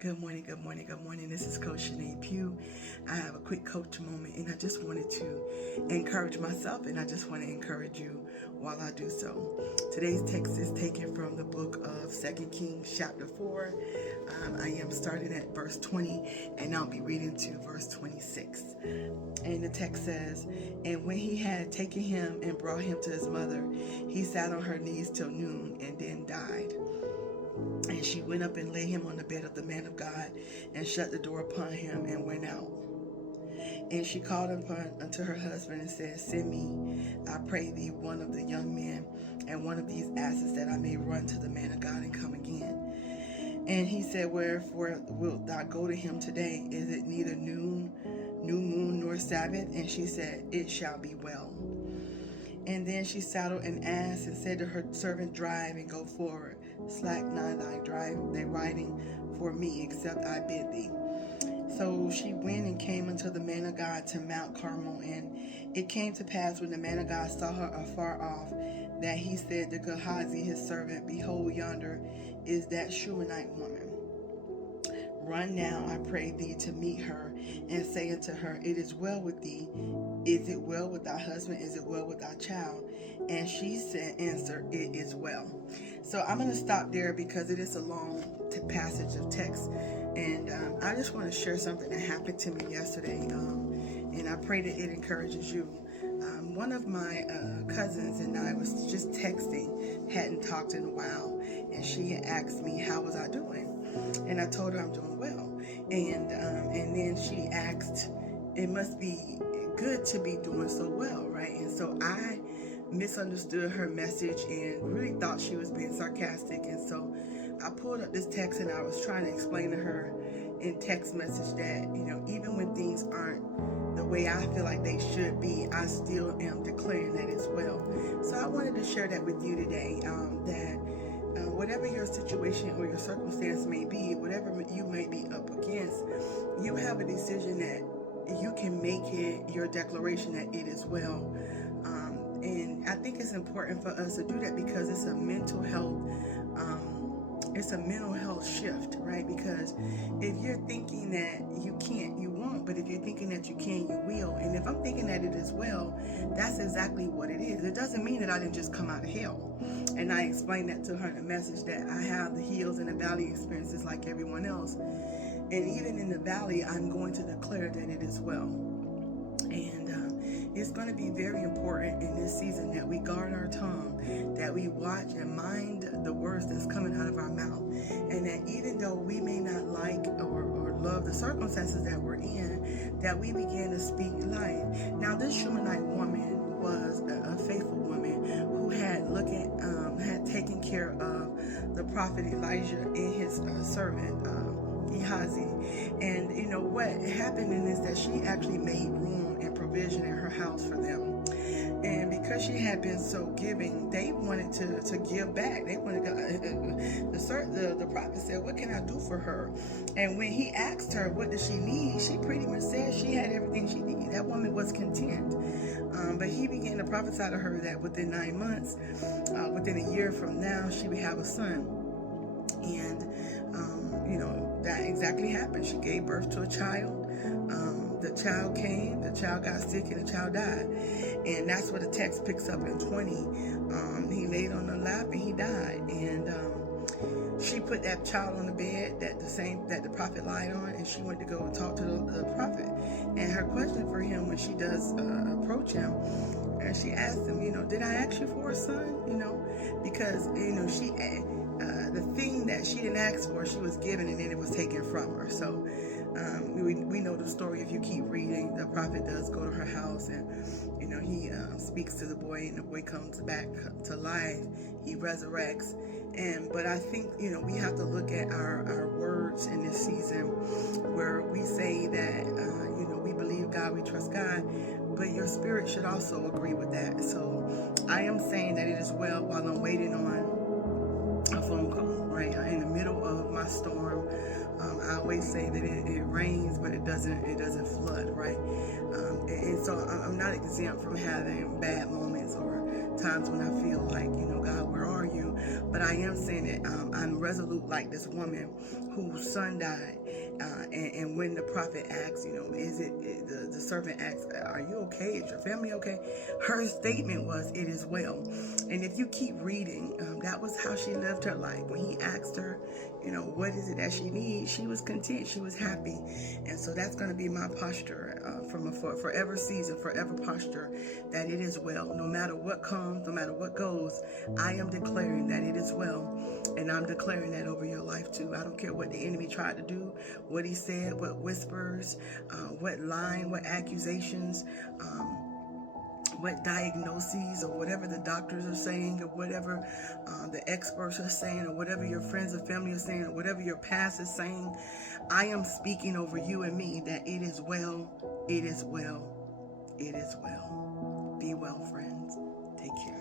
Good morning, good morning, good morning. This is Coach Shanae Pugh. I have a quick coach moment, and I just wanted to encourage myself, and I just want to encourage you while I do so. Today's text is taken from the book of 2 Kings, chapter 4. I am starting at verse 20, and I'll be reading to verse 26. And the text says, "And when he had taken him and brought him to his mother, he sat on her knees till noon, and then died. And she went up and laid him on the bed of the man of God, and shut the door upon him, and went out. And she called unto her husband, and said, Send me, I pray thee, one of the young men, and one of these asses, that I may run to the man of God, and come again. And he said, Wherefore wilt thou go to him today? Is it neither new moon, nor Sabbath? And she said, It shall be well. And then she saddled an ass, and said to her servant, Drive, and go forward. Slack not thy riding for me, except I bid thee. So she went and came unto the man of God to Mount Carmel. And it came to pass, when the man of God saw her afar off, that he said to Gehazi his servant, Behold, yonder is that Shunammite woman. Run now, I pray thee, to meet her, and say unto her, It is well with thee. Is it well with thy husband? Is it well with thy child? And she said, Answer, it is well. So I'm going to stop there because it is a long passage of text. And I just want to share something that happened to me yesterday. And I pray that it encourages you. One of my cousins and I was just texting, hadn't talked in a while. And she had asked me, how was I doing? And I told her I'm doing well. And then she asked, it must be good to be doing so well, right? And so I misunderstood her message and really thought she was being sarcastic. And so I pulled up this text, and I was trying to explain to her in text message that, even when things aren't the way I feel like they should be, I still am declaring that it's well. So I wanted to share that with you today, that whatever your situation or your circumstance may be, whatever you may be up against, you have a decision that you can make it your declaration that it is well. And I think it's important for us to do that because it's a mental health shift, right? Because if you're thinking that you can't, you won't. But if you're thinking that you can, you will. And if I'm thinking that it is well, that's exactly what it is. It doesn't mean that I didn't just come out of hell. And I explained that to her in a message, that I have the hills and the valley experiences like everyone else. And even in the valley, I'm going to declare that it is well. And it's going to be very important in this season that we guard our tongue, that we watch and mind the words that's coming out of our mouth. And that even though we may not like or love the circumstances that we're in, that we begin to speak life. Now, this Shunammite woman was a faithful woman who had taken care of the prophet Elijah and his servant Gehazi. And what happened in this, that she actually made room and provision in her house for them. And because she had been so giving, they wanted to give back. They wanted the prophet said, what can I do for her? And when he asked her, what does she need? She pretty much said she had everything she needed. That woman was content. But he began to prophesy to her that within 9 months, within a year from now, she would have a son. And, that exactly happened. She gave birth to a child. The child came, the child got sick, and the child died. And that's what the text picks up in 20. He laid on her lap and he died. And she put that child on the bed that the prophet lied on, and she went to go and talk to the prophet. And her question for him when she does approach him, and she asked him, did I ask you for a son? Because she the thing that she didn't ask for, she was given, and then it was taken from her. So we know the story. If you keep reading, the prophet does go to her house, and he speaks to the boy, and the boy comes back to life. He resurrects. But I think we have to look at our words in this season, where we say that we believe God, we trust God, but your spirit should also agree with that. So I am saying that it is well while I'm waiting on a phone call, right? In the middle of my storm, I always say that it rains, but it doesn't flood, right? And so I'm not exempt from having bad moments or times when I feel like, God, where are you? But I am saying that I'm resolute like this woman whose son died. And when the prophet asks, the servant asks, are you okay? Is your family okay? Her statement was, it is well. And if you keep reading, that was how she lived her life. When he asked her, what is it that she needs? She was content. She was happy. And so that's going to be my posture from a forever season, forever posture, that it is well. No matter what comes, no matter what goes, I am declaring that it is well. And I'm declaring that over your life too. I don't care what the enemy tried to do, what he said, what whispers, what lying, what accusations, what diagnoses or whatever the doctors are saying, or whatever the experts are saying, or whatever your friends or family are saying, or whatever your past is saying. I am speaking over you and me that it is well, it is well, it is well. Be well, friends. Take care.